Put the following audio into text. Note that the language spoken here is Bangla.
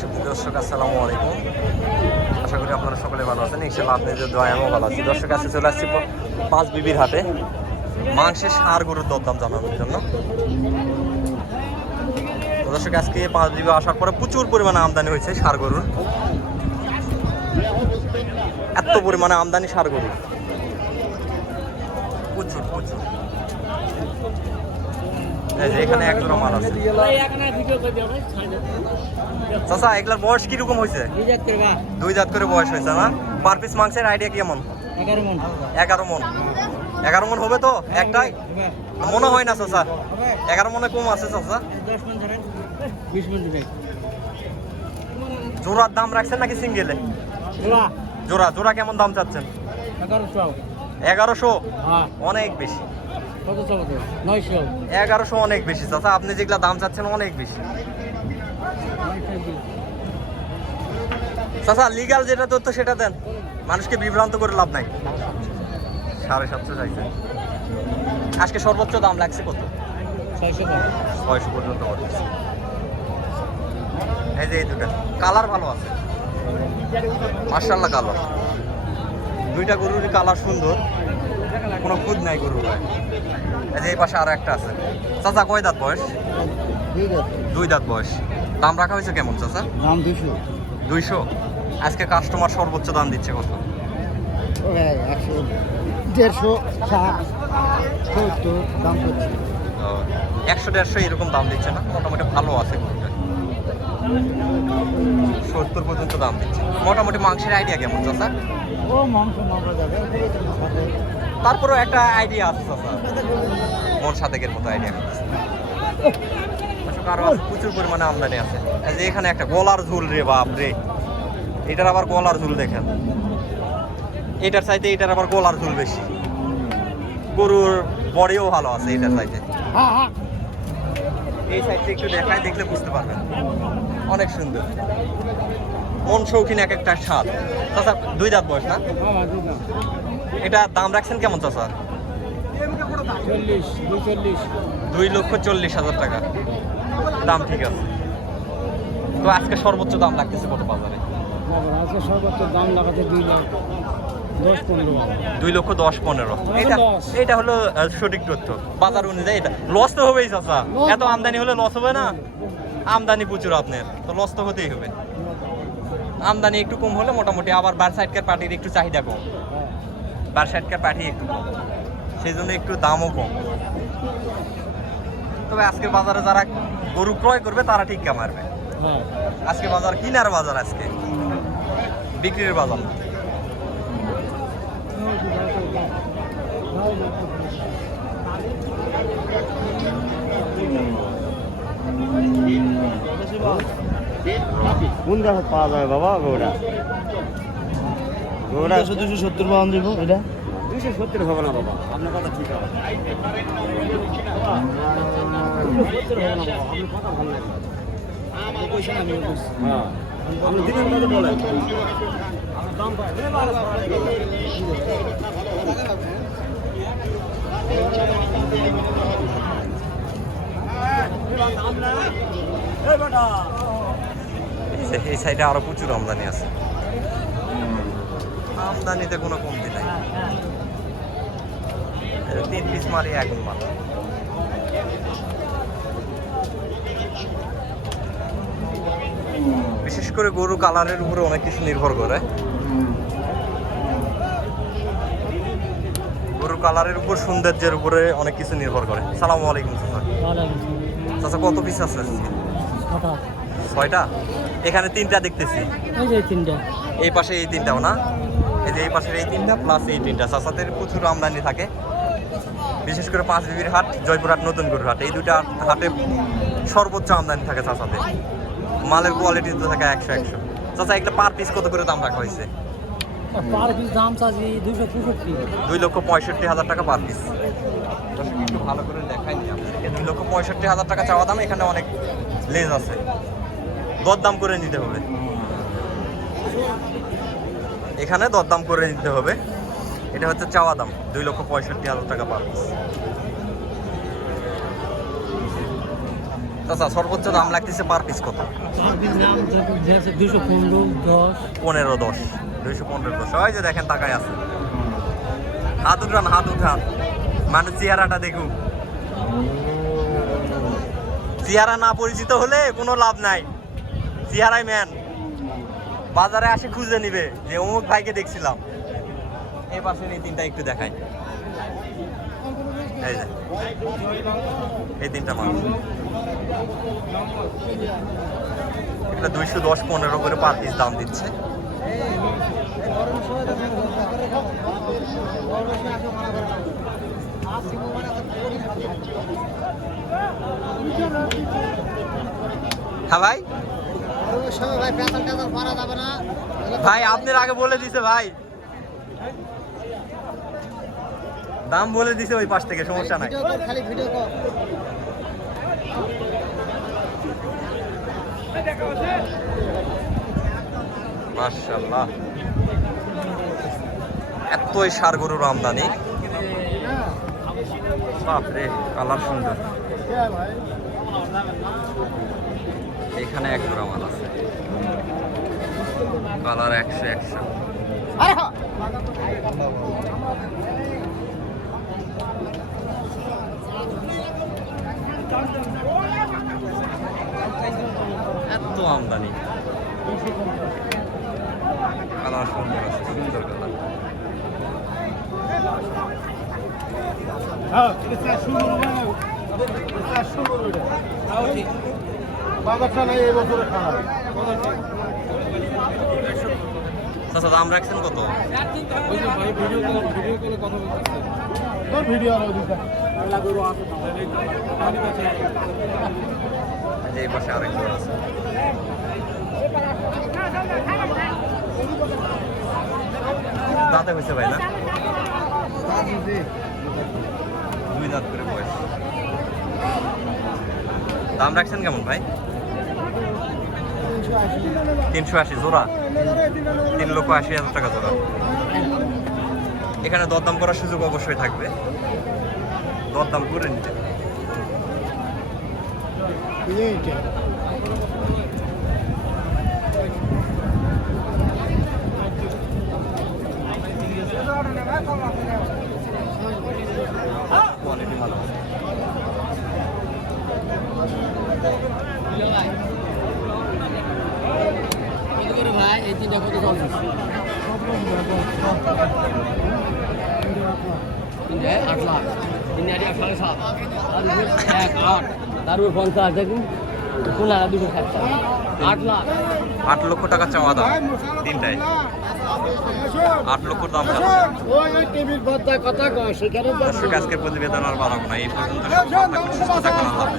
দর্শক আসসালামু আলাইকুম। আশা করি আপনারা সকলে ভালো আছেন। ইনশাআল্লাহ আপনাদের দোয়ায় আমিও ভালো আছি। দর্শক আজকে চলে আসছি পাঁচ বিবির হাটে মাংসের ষাঁড় গরুর দরদাম জানানোর জন্য। দর্শক আজকে পাঁচ বিবি আসার পরে প্রচুর পরিমাণে আমদানি হয়েছে ষাঁড় গরুর। এত পরিমাণে আমদানি ষাঁড় গরুর, প্রচুর প্রচুর। এখানে এক জোড়া মাল আছে। চাচা এগুলার বয়স কিরকম হয়েছে? 2 দাঁত করে বয়স হয়েছে না? পার পিস মাংসের আইডিয়া কেমন? 11 মণ। 11 মণ হবে তো একটাই? মনে হয় না চাচা, 11 মনে কম আছে চাচা। 10 মণ ধরেন, 20 মণ দিবেন। জোড়ার দাম রাখছেন নাকি সিঙ্গেলে? জোড়া জোড়া কেমন দাম চাচ্ছেন? 1100। 1100? হ্যাঁ। অনেক বেশি। কত চাওয়া? 900। 1100 অনেক বেশি চাচা, আপনি যেগুলা দাম চাচ্ছেন অনেক বেশি। চাচা লিগাল যেটা তথ্য সেটা দেন, মানুষকে বিভ্রান্ত করে লাভ নাই। 750 চাইছে। আজকে সর্বোচ্চ দাম লাগছে কত? 600 পর্যন্ত করতেছে। এই যে এই দুটা কালার ভালো আছে, মাশাআল্লাহ কালার। দুইটা গরুরই কালার সুন্দর, কোনো খুদ নাই গরুর গায়ে। এই যে এই পাশে আরো একটা আছে। চাচা কয় দাঁত বয়স? 2 দাঁত বয়স। দাম রাখা হয়েছে কেমন চাচা? দাম 200। 200? আজকে কাস্টমার সর্বোচ্চ দাম দিচ্ছে কত? 100, 150, 60, 70 দাম করছে। 100-150 এরকম দাম দিচ্ছে না, মোটামুটি ভালো আছে গরুটা। 70 পর্যন্ত দাম দিচ্ছে। মোটামুটি মাংসের আইডিয়া কেমন চাচা? ও মাংস মাপা যাবে। তারপরেও একটা আইডিয়া আছে চাচা, মন সাতেকের মতো আইডিয়া আছে। আরো আছে, প্রচুর পরিমাণে আমদানি আছে। এই যে এখানে একটা গলার ঝুল রে বাপ রে, এটার আবার গলার ঝুল দেখেন। এটার চাইতে এটার আবার গলার ঝুল বেশি। গরুর বডিও ভালো আছে এটার চাইতে। এই সাইডটা একটু দেখায়, দেখলে বুঝতে পারবেন। অনেক সুন্দর, মন শৌখিন এক একটা স্বাদ। চাচা 2 দাঁত বয়স না? এটা দাম রাখছেন কেমন চাচা? 2,40,000 টাকা দাম। ঠিক আছে। তো আজকে সর্বোচ্চ দাম লাগতেছে কত বাজারে? আজকে সর্বোচ্চ দাম লাগাতে 2,10,15। 2,10,15। এটা হলো সঠিক তথ্য বাজার অনুযায়ী। এটা লস তো হবেই চাচা, এত আমদানি হলে লস হবে না? আমদানি প্রচুর আপনার, তো লস তো হতেই হবে। আমদানি একটু কম হলে মোটামুটি আবার বার সাইডকার পার্টির একটু চাহিদা কম, বার সাইডকার পার্টি একটু কম, সেই জন্য একটু দামও কম। তবে আজকের বাজারে যারা গরু ক্রয় করবে তারা ঠিক মারবে। আজকে বাজার কিনার বাজার, আজকে বিক্রির বাজার। কোন গাছ পাওয়া যাবে বাবা? গৌড়া 270 পাউন্ড দিব। এটা 270 হবে না বাবা, আপনার কথা ঠিক আছে। আপনি দিনের মধ্যে বলেন দাম পাই। এই সাইডে আরো প্রচুর আমদানি আছে, আমদানিতে কোনো কমতি নাই। 3 পিস মালই এখন মাল। বিশেষ করে গরু কালারের উপরে অনেক কিছু নির্ভর করে। গরু কালারের উপর, সৌন্দর্যের উপরে অনেক কিছু নির্ভর করে। সালামু আলাইকুম চাচা। চাচা কত পিস আছে? 6টা। এখানে 3টা দেখতেছি। এই পাশে এই 3টাও না? এই যে এই পাশের এই 3টা প্লাস এই 3টা। চাচাদের প্রচুর আমদানি থাকে, বিশেষ করে পাঁচ বিবির হাট, জয়পুরহাট, নতুন গরুর হাট, এই দুইটা হাটে সর্বোচ্চ আমদানি থাকে চাচাদের। মালের কোয়ালিটি তো থাকে 100-100। চাচা এগুলো পার পিস কত করে দাম রাখা হয়েছে? পার পিস দাম চাচ্ছি 265। 2,65,000 টাকা পার পিস। একটু ভালো করে দেখাই নি আপনাদেরকে। 2,65,000 টাকা চাওয়া দাম। এখানে অনেক লেজ আছে, দরদাম করে নিতে হবে। এখানে দরদাম করে নিতে হবে। এটা হচ্ছে চাওয়া দাম 2,65,000 টাকা পার পিস। চাচা সর্বোচ্চ দাম লাগতেছে পার পিস কত? 15, 10, 215, 10। ওই যে দেখেন তাকায় আছে। হাত উঠান মানে চেহারাটা দেখুন। চেহারা না পরিচিত হলে কোনো লাভ নাই, চেহারাই ম্যান। বাজারে আসে খুঁজে নিবে যে অমুক ভাইকে দেখছিলাম। এই পাশে এই তিনটা একটু দেখাই, এই যে এই তিনটা মাছ, এটা 210, 15 করে পার পিস দাম দিচ্ছে। হ্যাঁ ভাই, ভাই আপনার আগে বলে দিছে ভাই, দাম বলে দিছে ওই পাশ থেকে, সমস্যা নাই। মাশাআল্লাহ, এতই ষাঁড় গরুর আমদানি। বাপরে, কালার সুন্দর। এখানে এক জোড়া মাল আছে, কালার 100। এত আমদানি, কালার সুন্দর আছে, সুন্দর কালার। আচ্ছা, দাম রাখছেন কত? এই পাশে আরেক জোড়া আছে। দাঁতে হয়েছে ভাই না? 2 দাঁত করে বয়স। দাম রাখছেন কেমন ভাই? 380 জোড়া, 3,80,000 টাকা জোড়া। এখানে দরদাম করার সুযোগ অবশ্যই থাকবে, দরদাম করে নিতে। কোয়ালিটি ভালো। ভাই এই তিনটা কত দাম? 8 লাখ, 3,8,7,500, আর 1,8, তার উপর 50 দেখুন, 8 লাখ, 8 লক্ষ টাকা চাওয়া দাম তিনটায়, 8 লক্ষ দাম চাচ্ছে। দর্শক, আজকের প্রতিবেদন আর বাড়াবো না, এই পর্যন্ত। সুস্থ থাকুন, সুস্থ থাকুন, আল্লাহ হাফেজ।